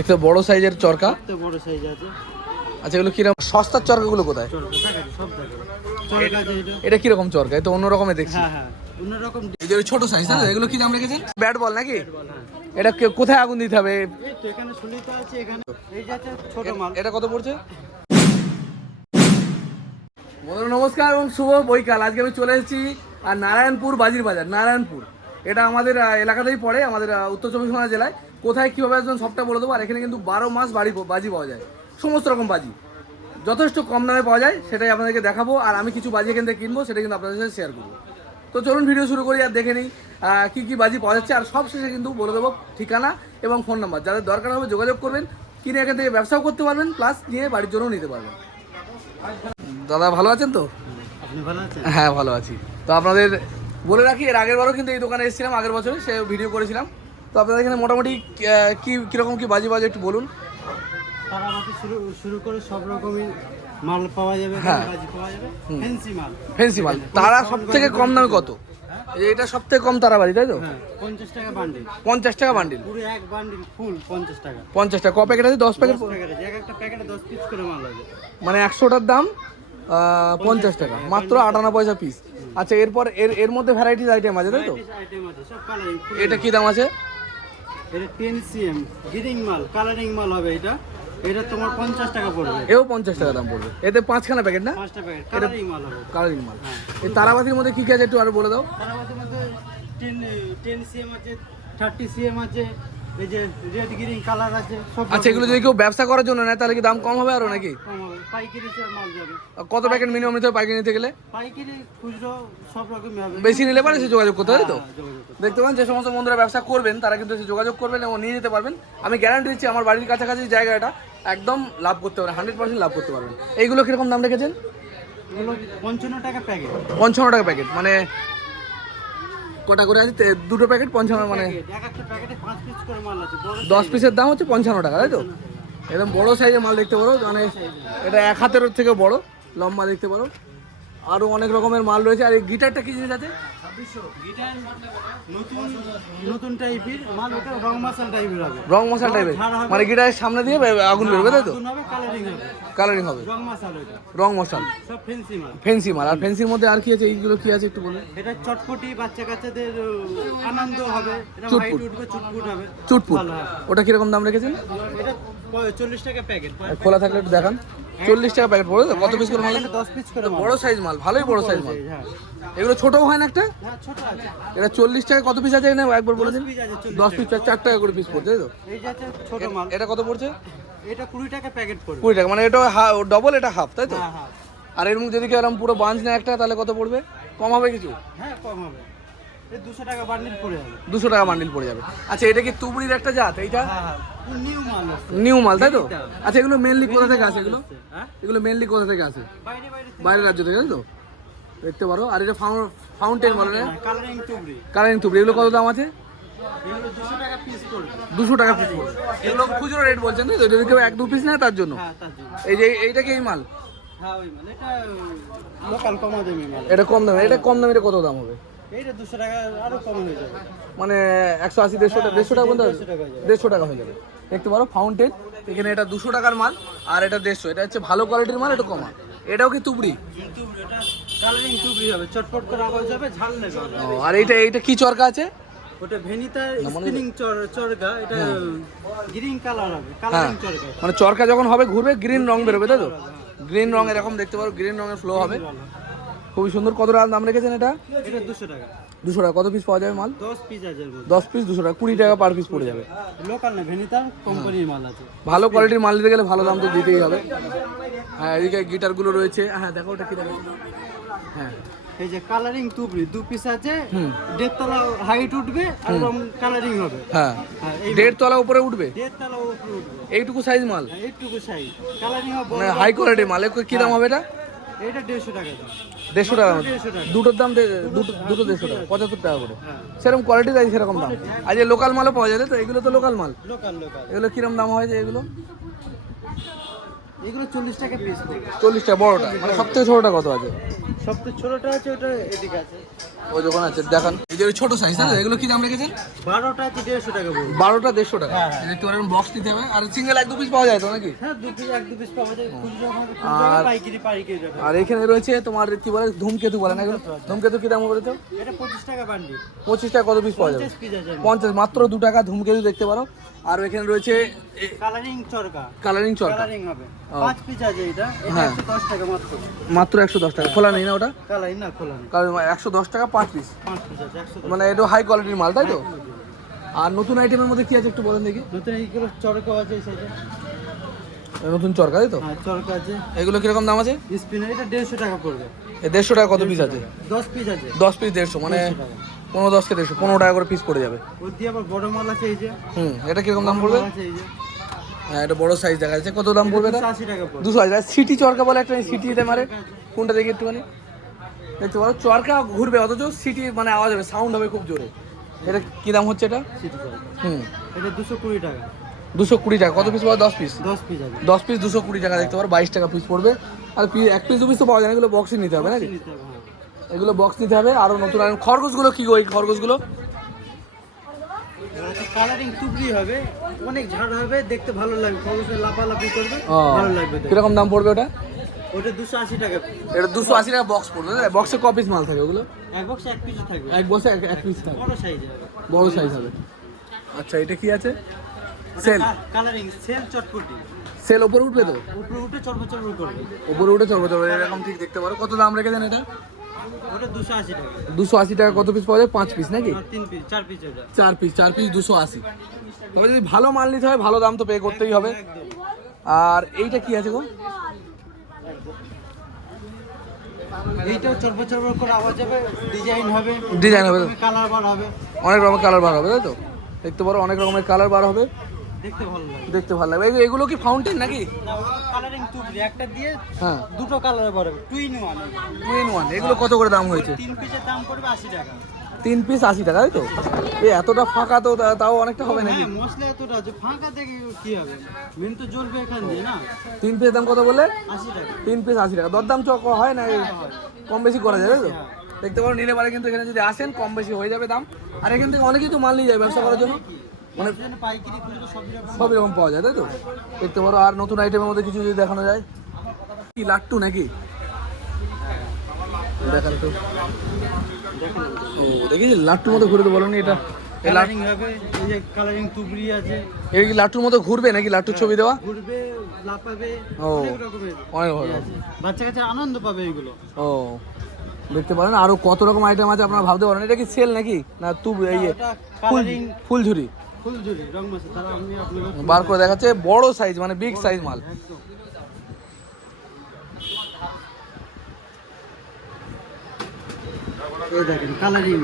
একটা বড় সাইজের চরকা। বড় সাইজ আছে। আচ্ছা এগুলো কীরকম সস্তার চরকাগুলো কোথায়? এটা কীরকম চরকা? এটা অন্য রকমের দেখছি। হ্যাঁ হ্যাঁ ছোট সাইজ না এগুলো কি দাম রেখেছেন? ব্যাট বল নাকি? হ্যাঁ। এটা কোথায় আগুন দিতে হবে? এই তো এখানে সুলিত আছে এখানে এই যে আছে ছোট মাল। এটা কত পড়ছে? নমস্কার এবং শুভ বৈকাল। আজকে আমি চলে এসেছি আর নারায়ণপুর বাজির বাজার নারায়ণপুর। এটা আমাদের এলাকাতেই পড়ে আমাদের উত্তর চব্বিশ পরগনা জেলায়। কোথায় কীভাবে আসবেন সবটা বলে দেবো? আর এখানে কিন্তু বারো মাস বাড়ি বাজি পাওয়া যায়। সমস্ত রকম বাজি। যথেষ্ট কম দামে পাওয়া যায় সেটাই আপনাদেরকে দেখাবো। আর আমি কিছু বাজি এখান থেকে কিনবো সেটা কিন্তু আপনাদের সাথে শেয়ার করব। তো চলুন ভিডিও শুরু করি আর দেখে নিই কী কি বাজি পাওয়া যাচ্ছে। আর সব শেষে কিন্তু বলে দেবো ঠিকানা এবং ফোন নাম্বার যাদের দরকার হবে যোগাযোগ করবেন কিনে এখান থেকে ব্যবসাও করতে পারবেন প্লাস নিয়ে বাড়ির জন্যও নিতে পারবেন। দাদা ভালো আছেন তো? হ্যাঁ ভালো আছি। তো আপনাদের বলে রাখি এর আগের বারও কিন্তু এই দোকানে এসেছিলাম আগের বছরে সে ভিডিও করেছিলাম। তো আপনাদের এখানে মোটামুটি কি কীরকম কি বাজি বাজে একটু বলুন। তারাবাতি শুরু শুরু করে সব রকমের মাল পাওয়া যাবে হ্যাঁ। বাজি পাওয়া যাবে ফ্যান্সি মাল। ফেন্সি মাল। তারা সব থেকে কম দামে কত? এটা সব থেকে কম তারাবাড়ি তাই তো? হ্যাঁ পঞ্চাশ টাকা বান্ডিল পঞ্চাশ টাকা বান্ডিল পুরো এক বান্ডিল ফুল পঞ্চাশ টাকা। পঞ্চাশ টাকা। ক প্যাকেট আছে? দশ প্যাকেট দশ এক একটা প্যাকেটে দশ পিস করে মাল আছে মানে একশোটার দাম পঞ্চাশ টাকা। মাত্র আটানা পয়সা পিস আচ্ছা এরপর এর এর মধ্যে ভ্যারাইটিস আইটেম আছে তাই তো? আইটেম আছে সব কালারিং এটা কি দাম আছে? এটা টেন সিএম গ্রিন মাল কালারিং মাল হবে এটা। এটা তোমার পঞ্চাশ টাকা পড়বে। এও পঞ্চাশ টাকা দাম পড়বে। এতে পাঁচখানা প্যাকেট না? পাঁচটা প্যাকেট কালারিং মাল হবে। কালারিং মাল। এই তারাবাতির মধ্যে কি কি আছে একটু আর বলে দাও। তারাবাতির মধ্যে মধ্যে টেন টেন সিএম আছে থার্টি সিএম আছে এই যে রেড গ্রিন কালার আছে সব আচ্ছা এগুলো যদি কেউ ব্যবসা করার জন্য নেয় তাহলে কি দাম কম হবে আরও নাকি? কম হবে পাইকারি সব মাল যাবে। কত প্যাকেট মিনিমাম নিতে হবে পাইকারি নিতে গেলে? পাইকারি খুচরো সব রকমই হবে। বেশি নিলে পারে সে যোগাযোগ করতে হবে তো? হ্যাঁ। দেখতে পান যে সমস্ত বন্ধুরা ব্যবসা করবেন তারা কিন্তু এসে যোগাযোগ করবেন এবং নিয়ে যেতে পারবেন। আমি গ্যারান্টি দিচ্ছি আমার বাড়ির কাছাকাছি জায়গাটা একদম লাভ করতে পারবেন হান্ড্রেড পার্সেন্ট লাভ করতে পারবেন। এইগুলো কীরকম দাম রেখেছেন? পঞ্চান্ন টাকা প্যাকেট পঞ্চান্ন টাকা প্যাকেট মানে কটা করে আছে? দুটো প্যাকেট পঞ্চান্ন মানে দশ পিসের দাম হচ্ছে পঞ্চান্ন টাকা তাই তো? একদম বড় সাইজের মাল দেখতে পারো মানে এটা এক হাতের থেকে বড় লম্বা দেখতে পারো। আরও অনেক রকমের মাল রয়েছে। আর এই গিটারটা কি জিনিস আছে? নতুন নতুন টাইপের মাল ওটা রং মাসাল টাইপের হবে। রং মশাল টাইপের। মানে গিটারের সামনে দিয়ে আগুন বেরোবে তাই তো? কালারিং হবে কালারিং রং মাসাল ওটা রং মশাল সব ফেন্সি মাল। ফেন্সি মাল। আর ফেন্সির মধ্যে আর কি আছে? এইগুলো কি আছে একটু বলুন? এটা চটপটি বাচ্চা কাচ্চাদের আনন্দ হবে। এটা হাইট উঠবে চুটপুট হবে। চুটপুট। ওটা কীরকম দাম রেখেছেন? এটা চল্লিশ টাকা প্যাকেট। খোলা থাকলে একটু দেখান। চল্লিশ টাকা প্যাকেট পড়বে তো কত পিস করে মাল? দশ পিস করে বড় সাইজ মাল ভালোই বড় সাইজ মাল। হ্যাঁ। এগুলো ছোটও হয় না একটা? এটা চল্লিশ টাকা কত পিস আছে এখানে? একবার বলে দিন। দশ পিস চার টাকা করে পিস পড়ছে তাই তো? ছোট মাল। এটা কত পড়ছে? এটা কুড়ি টাকা প্যাকেট পড়বে। কুড়ি টাকা মানে এটা ডবল এটা হাফ তাই তো? হ্যাঁ আর এর মধ্যে যদি কেউ এরকম পুরো বাঞ্চ নেয় একটা তাহলে কত পড়বে? কম হবে কিছু? হ্যাঁ কম হবে। দুশো টাকা বান্ডিল পড়ে যাবে। দুশো টাকা বান্ডিল পড়ে যাবে। আচ্ছা এটা কি তুবড়ির একটা জাত এইটা? হ্যাঁ। নিউ মাল আসছে নিউ মাল তাই তো? আচ্ছা এগুলো মেনলি কোথা থেকে আসে এগুলো? হ্যাঁ এগুলো মেনলি কোথা থেকে আসে বাইরে বাইরে থেকে। বাইরের রাজ্য থেকে তাই তো? দেখতে পারো। আর এটা ফাউন্টেন বলে না কালারিং তুবড়ি। এগুলো কত দাম আছে? এগুলো দুশো টাকা পিস পড়বে এগুলো খুচরো রেট বলছেন তাই তো? যদি কেউ এক দু পিস নেয় তার জন্য। হ্যাঁ তার জন্য। এই যে এইটা কি এই মাল? হ্যাঁ ওই মাল। এটা লোকাল কমা দামি মাল। এটা কম দামে। এটা কম দামে এটা কত দাম হবে? হয়ে মানে একশো আশি দেড়শো টাকা দেড়শো টাকা পর্যন্ত দেড়শো টাকা হয়ে যাবে। দেড়শো টাকা হয়ে যাবে। দেখতে পারো ফাউন্টেন এখানে এটা দুশো টাকার মাল আর এটা দেড়শো। এটা হচ্ছে ভালো কোয়ালিটির মাল এটা কমা। এটাও কি তুবড়ি? কালারিং টুবরি হবে। চটপট করে আওয়াজ হবে ঝাল নেবে আর এইটা এইটা কি চরকা আছে? ওটা ভেনিতা স্পিনিং চরগা এটা গ্রিন কালার হবে হ্যাঁ। কালারিং মানে চরকা যখন হবে ঘুরবে গ্রিন রং বেরোবে তাই তো? গ্রিন রং এরকম দেখতে পারো গ্রিন রঙের ফ্লো হবে। খুবই সুন্দর। কত টাকা দাম রেখেছেন এটা? দুশো টাকা। দুশো টাকা। কত পিস পাওয়া যাবে মাল? দশ পিস দশ পিস দুশো টাকা। কুড়ি টাকা পার পিস পড়ে যাবে। লোকাল না ভেনিতা কোম্পানির মাল আছে। ভালো কোয়ালিটির মাল নিতে গেলে ভালো দাম তো দিতেই হবে। হ্যাঁ এদিকে গিটারগুলো রয়েছে। হ্যাঁ দেখো ওটা কি দেখো। হ্যাঁ। এই যে কালারিং টুবরি দু পিস আছে। দেড় তলা হাইট উঠবে আর কালারিং হবে। হ্যাঁ। হ্যাঁ এই দেড় তলা উপরে উঠবে? দেড় তলা উপরে উঠবে। এইটুকু সাইজ মাল? হ্যাঁ, এইটুকু সাইজ কালারিং হবে মানে হাই কোয়ালিটির মাল। এর কি দাম হবে এটা? এটা দেড়শো টাকা দাম। দেড়শো টাকা। দুটোর দাম দুটো দুটো দেড়শো টাকা পঁচাত্তর টাকা করে। হ্যাঁ। সেরকম কোয়ালিটি তাই সেরকম দাম। আর যে লোকাল মালও পাওয়া যায় তো? এগুলো তো লোকাল মাল। এগুলো কিরম দাম হয় যে এগুলো? এগুলো চল্লিশ টাকা পিস চল্লিশ টাকা বড়টা। মানে সবথেকে ছোটোটা কত আছে? সবচেয়ে ছোটটা আছে ওটা এদিকে আছে। ওই দোকান আছে দেখান। এই যে ছোট সাইজ না এগুলো কি দাম রেখেছেন? বারোটা দেড়শো টাকা বলব বারোটা দেড়শো টাকা। হ্যাঁ, হ্যাঁ। বক্স নিতে হবে। আর সিঙ্গেল এক দু পিস পাওয়া যায় তো নাকি? হ্যাঁ দু পিস এক দু পিস পাওয়া যায়। হবে, আর- পাইকারি পাইকারি আর এখানে রয়েছে তোমার কি বলে ধূমকেতু বলে না এগুলো? ধূমকেতু কি দাম বলেছ এটা পঁচিশ টাকা বান্ডি। পঁচিশ টাকা কত পিস পাওয়া যাবে? পঞ্চাশ মাত্র দু টাকা ধূমকেতু দেখতে পারো। আর এখানে রয়েছে কালারিং চরকা। কালারিং চরকা। কালারিং হবে। পাঁচ পিস আছে এটা এটা হ্যাঁ। একশো দশ টাকা মাত্র। মাত্র একশো দশ টাকা। খোলা নেই না ওটা? কালারিং না খোলা নেই। কারণ একশো দশ টাকা পাঁচ পিস পাঁচ পিস আছে একশো দশ মানে এটা হাই কোয়ালিটির মাল তাই তো? আর নতুন আইটেমের মধ্যে কি আছে একটু বলেন দেখি? নতুন এইগুলো চরকা আছে এই সাইডে নতুন চরকা তাই তো? হ্যাঁ চরকা আছে। এগুলো কীরকম দাম আছে? স্পিনার এটা দেড়শো টাকা পড়বে। দেড়শো টাকা কত পিস আছে? দশ পিস আছে। দশ পিস দেড়শো মানে 150 টাকা। পনেরো দশকে দেড়শো পনেরো টাকা করে পিস পড়ে যাবে। ওর দিয়ে আবার বড় মাল আছে এই যে। হুম এটা কীরকম দাম পড়বে? হ্যাঁ এটা বড় সাইজ দেখা যাচ্ছে। কত দাম পড়বে এটা? দুশো আশি টাকা সিটি চরকা বলে একটা সিটি দিতে মারে কোনটা দেখি একটুখানি। দেখতে পারো চরকা ঘুরবে অথচ সিটি মানে আওয়াজ হবে সাউন্ড হবে খুব জোরে। এটা কি দাম হচ্ছে এটা? হুম। এটা দুশো কুড়ি টাকা। দুশো কুড়ি টাকা। কত পিস পাওয়া দশ পিস দশ পিস দশ পিস দুশো কুড়ি টাকা। দেখতে পারো বাইশ টাকা পিস পড়বে। আর এক পিস দু পিস তো পাওয়া যায় না। এগুলো বক্সই নিতে হবে নাকি। এগুলো বক্স নিতে হবে। আরও নতুন আর খরগোশগুলো কি গো এই খরগোশগুলো? কালারিং টুকরি হবে। অনেক ঝাড় হবে দেখতে ভালো লাগবে। লাফালাফি করবে ভালো লাগবে। কীরকম দাম পড়বে ওটা? ওটা দুশো আশি টাকা। এটা দুশো আশি টাকা বক্স পড়বে বক্সে ক পিস মাল থাকে ওগুলো? এক বক্স এক পিস থাকবে। এক বক্সে এক পিস বড় সাইজ বড় সাইজ হবে। আচ্ছা এটা কি আছে? সেল কালারিং সেল চটপটি। সেল ওপরে উঠবে তো? উপরে উঠে চড়বো করবে ওপরে উঠে এরকম ঠিক দেখতে পারো। কত দাম রেখেছেন এটা? দুশো আশি টাকা। কত পিস পাওয়া যায়? পাঁচ পিস নাকি? চার পিস চার পিস দুশো আশি। তবে যদি ভালো মাল নিতে হয় ভালো দাম তো পে করতেই হবে। আর এইটা কি আছে গো? ডিজাইন হবে অনেক রকমের কালার বার হবে তাই তো? দেখতে পারো অনেক রকমের কালার বার হবে। দেখতে ভালো লাগে। লাগবে এগুলো- কি ফাউন্টেন নাকি? কালারিং টুকরি একটা দিয়ে হ্যাঁ। দুটো কালার বার হবে twin one two in one এগুলো কত করে দাম হয়েছে? তিন পিসের দাম পড়বে আশি টাকা। তিন পিস আশি টাকা তাই তো? এই এতটা ফাঁকা তো তাও অনেকটা হবে নাকি? হ্যাঁ মশলা এতটা আছে ফাঁকা থেকে কি হবে? মেন তো জ্বলবে এখান দিয়ে না? তিন পিস দাম কত বলে আশি টাকা। তিন পিস আশি টাকা। দরদাম চক হয় না কম বেশি করা যাবে তো? দেখতে পারো নিলে পারে কিন্তু এখানে যদি আসেন কম বেশি হয়ে যাবে দাম। আর এখান থেকে অনেকেই তো মাল নিয়ে যায় ব্যবসা করার জন্য। মানে সব রকম পাওয়া যায় তাই তো? দেখতে পারো আর নতুন আইটেমের মধ্যে কিছু যদি দেখানো যায়। কি লাট্টু নাকি? দেখান তো। ও দেখেছি লাট্টুর মতো ঘুরে তো বলো এটা। কালারিং হবে এই যে কালারিং টুকরি আছে। এটা কি লাট্টুর মতো ঘুরবে নাকি? লাট্টুর ছবি দেওয়া? ঘুরবে লাফাবে ও। অনেক রকমের। অনেক ভালো আছে। বাচ্চা কাচ্চা আনন্দ পাবে এগুলো। ও দেখতে পারেন আরও কত রকম আইটেম আছে আপনারা ভাবতে পারেন। এটা কি সেল নাকি? না তু ইয়ে ফুল ফুলঝুরি। ফুলঝুরি রং মাসে তারা আমি আপনাকে বার করে দেখাচ্ছে বড় সাইজ মানে বিগ সাইজ মাল। একদম। এই দেখেন কালারিং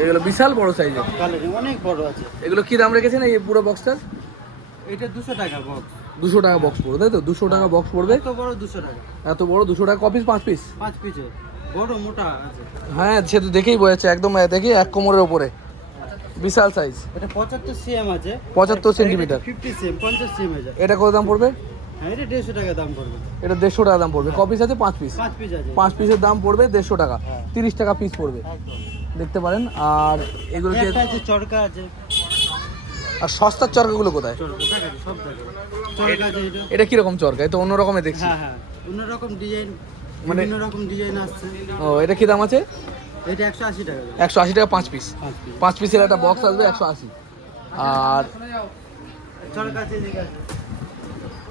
এগুলো বিশাল বড় সাইজের কালারিং অনেক বড় আছে। এগুলো কি দাম রেখেছেন এই পুরো বক্সটার এটা দুশো টাকা বক্স দুশো টাকা বক্স পড়বে তাই তো? দুশো টাকা বক্স পড়বে? এত বড় দুশো টাকা। এত বড় দুশো টাকা কপিস পাঁচ পিস পাঁচ পিসে বড় মোটা আছে। হ্যাঁ সে তো দেখেই বোঝাচ্ছে একদম দেখি এক কোমরের ওপরে বিশাল সাইজ এটা পঁচাত্তর সিএম আছে। 75 সেন্টিমিটার। ফিফটি সিএম পঞ্চাশ সিএম আছে। এটা কত দাম পড়বে? হ্যাঁ এটা দেড়শো টাকা দাম পড়বে। এটা দেড়শো টাকা দাম পড়বে। কপিস আছে? পাঁচ পিস পাঁচ পিস আছে। পাঁচ পিসের দাম পড়বে দেড়শো টাকা। হ্যাঁ। তিরিশ টাকা পিস পড়বে। একদম। দেখতে পারেন। আর এগুলো কি আছে চড়কা আছে। আর সস্তার চরকাগুলো কোথায়? এটা। এটা কীরকম চরকা? এটা অন্য রকমের দেখছি। হ্যাঁ হ্যাঁ। অন্যরকম ডিজাইন মানে- বিভিন্ন রকম ডিজাইন আসছে। ও এটা কি দাম আছে? এটা একশো আশি টাকা দাম। একশো আশি টাকা পাঁচ পিস পাঁচ পিস পাঁচ পিসের একটা বক্স আসবে একশো আশি। আর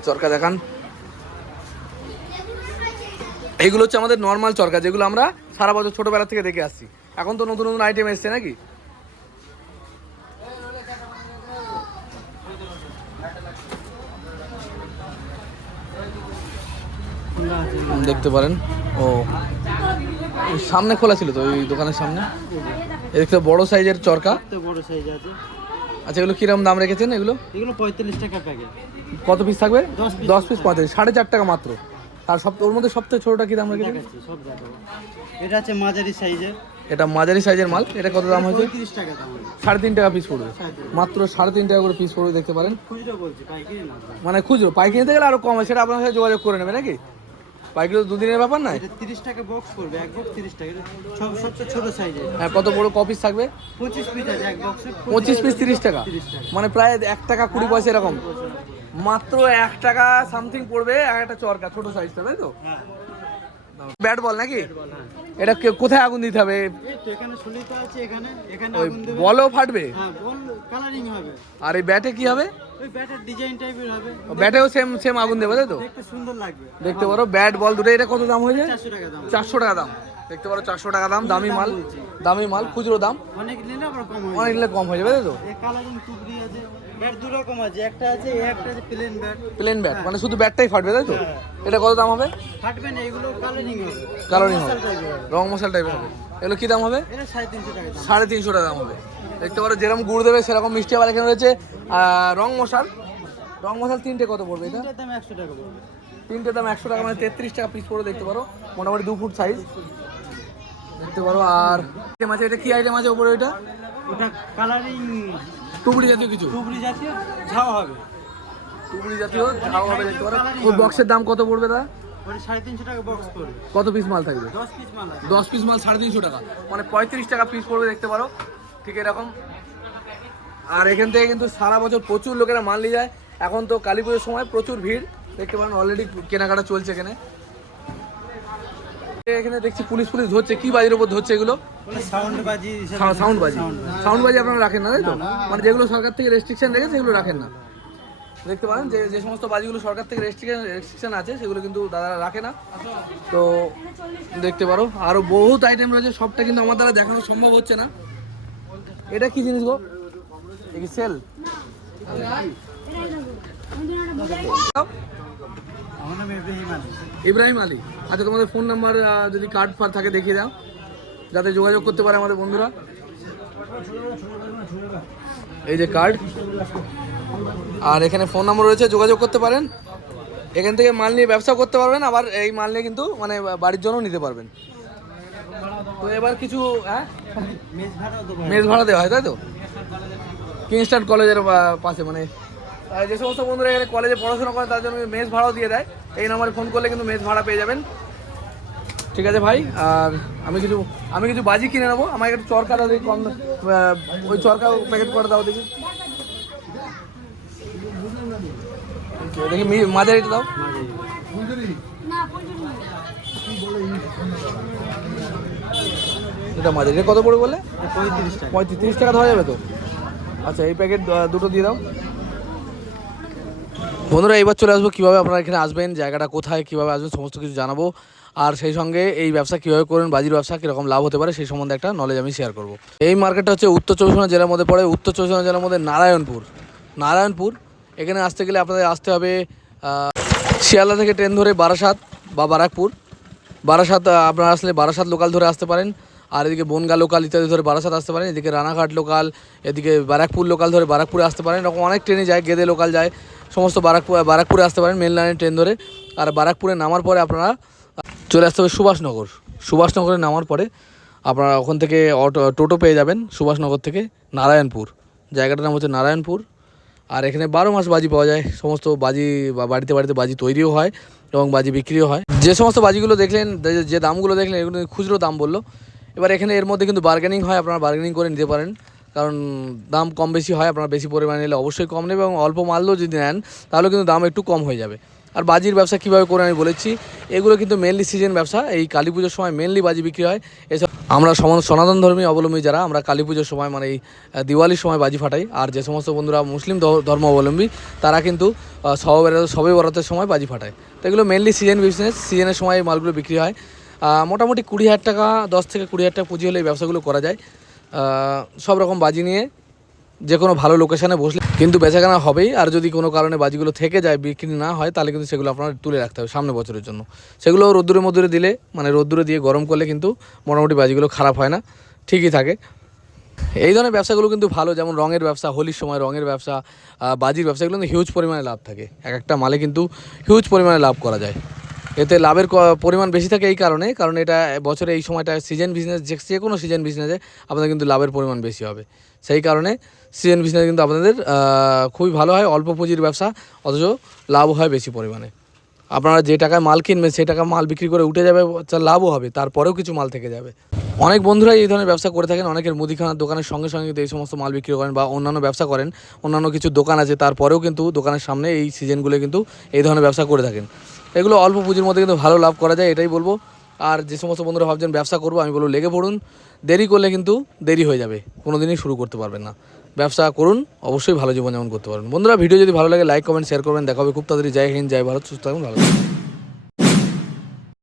চরকা দেখান। এইগুলো হচ্ছে আমাদের নর্মাল চরকা যেগুলো আমরা সারা বছর ছোটবেলা থেকে দেখে আসছি। এখন তো নতুন নতুন আইটেম এসছে নাকি? দেখতে পারেন। ও। সামনে খোলা ছিল তো ওই দোকানের সামনে? এদিকে বড় সাইজের চরকা। বড় সাইজ আছে। আচ্ছা এগুলো কীরকম দাম রেখেছেন এগুলো? এগুলো পঁয়তাল্লিশ টাকা প্যাকেট কত পিস থাকবে? দশ পিস পঁয়তাল্লিশ সাড়ে চার টাকা মাত্র। আর সব ওর মধ্যে সবথেকে ছোটটা কি দাম রেখেছেন? এটা আছে মাঝারি সাইজের। এটা মাঝারি সাইজের মাল এটা কত দাম হয়েছে? পঁয়ত্রিশ টাকা দাম সাড়ে তিন টাকা পিস পড়বে। মাত্র সাড়ে তিন টাকা করে পিস পড়বে দেখতে পারেন। মানে খুচরো পাইকারি নিতে গেলে আরও কম হয় সেটা আপনার সাথে যোগাযোগ করে নেবে নাকি? পাইকারি দুদিনের ব্যাপার না এটা তিরিশ টাকা বক্স করবে এক বক্স তিরিশ টাকা। সব সবচেয়ে ছোট সাইজের হ্যাঁ কত বড় কপিস থাকবে? পঁচিশ পিস আছে এক বক্সে পঁচিশ পিস তিরিশ টাকা। মানে প্রায় এক টাকা কুড়ি পয়সা এরকম। মাত্র এক টাকা সামথিং পড়বে এক একটা চরকা ছোট সাইজটা তাই তো? হ্যাঁ। ব্যাট বল নাকি? হ্যাঁ। এটা কোথায় আগুন দিতে হবে? বলও ফাটবে? হ্যাঁ আর এই ব্যাটে কি হবে? ওই ব্যাটার ডিজাইন টাইপের হবে। ব্যাটেও সেম সেম আগুন দেবে তাই তো? দেখতে সুন্দর লাগবে। দেখতে পারো ব্যাট বল দুটো এটা কত দাম হয়ে যায় টাকা দাম। চারশো টাকা দাম। দেখতে পারো চারশো টাকা দাম দামি মাল দামি মাল খুচরো দাম। অনেক নিলে কম হয়ে অনেক নিলে কম হয়ে যাবে তাই তো? প্লেন ব্যাট মানে শুধু ব্যাটটাই ফাটবে তাই তো? এটা কত দাম হবে? ফাটবে না এগুলো কালারিং হবে। কালারিং মশাল হবে। রং মশাল টাইপের হবে। এগুলো কি দাম হবে? সাড়ে তিনশো টাকা দাম। হবে। দেখতে পারো যেরকম গুড় দেবে সেরকম মিষ্টি আবার এখানে রয়েছে রং মশাল। রং মশাল তিনটে কত পড়বে এটা? দাম একশো টাকা পড়বে। তিনটে দাম একশো টাকা মানে তেত্রিশ টাকা পিস পড়ে দেখতে পারো। মোটামুটি দু ফুট সাইজ দেখতে পারো আর আইটেম আছে এটা কি আইটেম আছে ওপরে এটা ওটা কালারিং টুকরি জাতীয় কিছু? টুকরি জাতীয় ঝাও হবে। টুকরি জাতীয় ঝাউ হবে দেখতে পারো। ওই বক্সের দাম কত পড়বে দা বক্স কত পিস মাল থাকবে? দশ পিস মাল আছে। দশ পিস মাল সাড়ে তিনশো টাকা। মানে পঁয়ত্রিশ টাকা পিস পড়বে দেখতে পারো। ঠিক এরকম। আর এখান থেকে কিন্তু সারা বছর প্রচুর লোকেরা মাল নিয়ে যায়। এখন তো কালী পুজোর সময় প্রচুর ভিড়। দেখতে পারেন অলরেডি কেনাকাটা চলছে এখানে। এখানে দেখছি পুলিশ পুলিশ ধরছে। কি বাজির উপর ধরছে এগুলো? সাউন্ড বাজি সাউন্ড বাজি। সাউন্ড বাজি। আপনারা রাখেন না তাই তো? মানে যেগুলো সরকার থেকে রেস্ট্রিকশন রেখেছে সেগুলো রাখেন না। দেখতে পারেন যে যে সমস্ত বাজিগুলো সরকার থেকে রেস্ট্রিকশন রেস্ট্রিকশন আছে, সেগুলো কিন্তু দাদারা রাখে না। তো দেখতে পারো আরও বহুত আইটেম রয়েছে, সবটা কিন্তু আমার দ্বারা দেখানো সম্ভব হচ্ছে না। এটা কি জিনিস গো? এই সেল ইব্রাহিম আলী। আচ্ছা তোমাদের ফোন নাম্বার যদি কার্ড ফার থাকে দেখিয়ে দাও, যাতে যোগাযোগ করতে পারে আমাদের বন্ধুরা। এই যে কার্ড আর এখানে ফোন নম্বর রয়েছে, যোগাযোগ করতে পারেন। এখান থেকে মাল নিয়ে ব্যবসা করতে পারবেন, আবার এই মাল নিয়ে কিন্তু মানে বাড়ির জন্য নিতে পারবেন। তো এবার কিছু হ্যাঁ? ভাড়া দেওয়া হয়, তাই তো? কিংস্টার কলেজের পাশে মানে যে সমস্ত বন্ধুরা এখানে কলেজে পড়াশোনা করে তার জন্য মেস ভাড়াও দিয়ে দেয়। এই নাম্বারে ফোন করলে কিন্তু মেস ভাড়া পেয়ে যাবেন। ঠিক আছে ভাই, আর আমি কিছু আমি কিছু বাজি কিনে নেব। আমাকে একটু চরকা দাও দেখি, কম ওই চরকা প্যাকেট করে দাও দেখি। দেখি মি- মাঝারিটা দাও। এটা এটা কত পড়বে বলে পঁয়ত্রিশ টাকা পঁয়ত্রিশ টাকা দেওয়া যাবে তো। আচ্ছা এই প্যাকেট দুটো দিয়ে দাও। বন্ধুরা এবার চলে আসব কীভাবে আপনারা এখানে আসবেন, জায়গাটা কোথায়, কীভাবে আসবেন, সমস্ত কিছু জানাব। আর সেই সঙ্গে এই ব্যবসা কীভাবে করবেন, বাজির ব্যবসা কীরকম লাভ হতে পারে সেই সম্বন্ধে একটা নলেজ আমি শেয়ার করব। এই মার্কেটটা হচ্ছে উত্তর চব্বিশ জেলার মধ্যে পড়ে। উত্তর চব্বিশ জেলার মধ্যে নারায়ণপুর। নারায়ণপুর, এখানে আসতে গেলে আপনাদের আসতে হবে শিয়ালদা থেকে ট্রেন ধরে বারাসাত বা বারাকপুর। বারাসাত আপনারা আসলে বারাসাত লোকাল ধরে আসতে পারেন। আর এদিকে বনগা লোকাল ইত্যাদি ধরে বারাসাত আসতে পারেন। এদিকে রানাঘাট লোকাল এদিকে বারাকপুর লোকাল ধরে বারাকপুরে আসতে পারেন। এরকম অনেক ট্রেনে যায়, গেদে লোকাল যায়। সমস্ত বারাকপুর, বারাকপুরে আসতে পারেন মেন লাইনের ট্রেন ধরে। আর বারাকপুরে নামার পরে আপনারা চলে আসতে হবে সুভাষনগর। সুভাষনগরে নামার পরে আপনারা ওখান থেকে অটো টোটো পেয়ে যাবেন সুভাষনগর থেকে নারায়ণপুর। জায়গাটার নাম হচ্ছে নারায়ণপুর। আর এখানে বারো মাস বাজি পাওয়া যায়। সমস্ত বাজি বাড়িতে বাড়িতে বাজি তৈরিও হয় এবং বাজি বিক্রিও হয়। যে সমস্ত বাজিগুলো দেখলেন, যে- যে দামগুলো দেখলেন, এগুলো খুচরো দাম বলল। এবার এখানে এর মধ্যে কিন্তু বার্গেনিং হয়, আপনারা বার্গেনিং করে নিতে পারেন। কারণ দাম কম বেশি হয়, আপনারা বেশি পরিমাণে নিলে অবশ্যই কম নেবে এবং অল্প মালও যদি নেন, তাহলে কিন্তু দাম একটু কম হয়ে যাবে। আর বাজির ব্যবসা কীভাবে করে আমি বলেছি, এগুলো কিন্তু মেনলি সিজন ব্যবসা। এই কালী পুজোর সময় মেনলি বাজি বিক্রি হয়। এসব আমরা সনাতন ধর্মী অবলম্বী যারা, আমরা কালী পুজোর সময় মানে এই দিওয়ালির সময় বাজি ফাটাই। আর যে সমস্ত বন্ধুরা মুসলিম ধর্ম অবলম্বী, তারা কিন্তু সবে সবে বরাতের সময় বাজি ফাটায়। তো এগুলো মেনলি সিজন বিজনেস সিজনের সময় এই মালগুলো বিক্রি হয়। মোটামুটি কুড়ি হাজার টাকা, দশ থেকে কুড়ি হাজার টাকা পুঁজি হলে এই ব্যবসাগুলো করা যায়। সব রকম বাজি নিয়ে যে কোনো ভালো লোকেশানে বসলে কিন্তু বেচাকেনা হবেই, আর যদি কোনো কারণে বাজিগুলো থেকে যায়, বিক্রি না হয়, তাহলে কিন্তু সেগুলো আপনার তুলে রাখতে হবে সামনে বছরের জন্য। সেগুলো রোদ্দুরে মধ্যে দিলে মানে রোদ্দুরে দিয়ে গরম করলে কিন্তু মোটামুটি বাজিগুলো খারাপ হয় না। ঠিকই থাকে। এই ধরনের ব্যবসাগুলো কিন্তু ভালো, যেমন রঙের ব্যবসা, হোলির সময় রঙের ব্যবসা বাজির ব্যবসা, এগুলো কিন্তু হিউজ পরিমাণে লাভ থাকে। এক একটা মালে কিন্তু হিউজ পরিমাণে লাভ করা যায়। এতে লাভের পরিমাণ বেশি থাকে এই কারণে, কারণ এটা বছরে এই সময়টা সিজন বিজনেস যে কোনো সিজন বিজনেসে আপনাদের কিন্তু লাভের পরিমাণ বেশি হবে। সেই কারণে সিজন বিজনেস কিন্তু আপনাদের খুবই ভালো হয়, অল্প পুঁজির ব্যবসা, অথচ লাভ হয় বেশি পরিমাণে। আপনারা যে টাকায় মাল কিনবেন, সেই টাকা মাল বিক্রি করে উঠে যাবে লাভও হবে, তারপরেও কিছু মাল থেকে যাবে। অনেক বন্ধুরা এই ধরনের ব্যবসা করে থাকেন, অনেকের মুদিখানার দোকানের সঙ্গে সঙ্গে কিন্তু এই সমস্ত মাল বিক্রি করেন বা অন্যান্য ব্যবসা করেন, অন্যান্য কিছু দোকান আছে, তারপরেও কিন্তু দোকানের সামনে এই সিজনগুলো কিন্তু এই ধরনের ব্যবসা করে থাকেন। এগুলো অল্প পুঁজির মধ্যে কিন্তু ভালো লাভ করা যায়, এটাই বলব। আর যে সমস্ত বন্ধুরা ভাবছেন ব্যবসা করব, আমি বলব লেগে পড়ুন, দেরি করলে কিন্তু দেরি হয়ে যাবে কোনো দিনই শুরু করতে পারবেন না। ব্যবসা করুন, অবশ্যই ভালো জীবনযাপন করতে পারেন বন্ধুরা, ভিডিও যদি ভালো লাগে লাইক কমেন্ট শেয়ার করবেন। দেখাবে খুব তাড়াতাড়ি। জয় হিন্দ, জয় ভারত, সুস্থ থাকুন, ভালো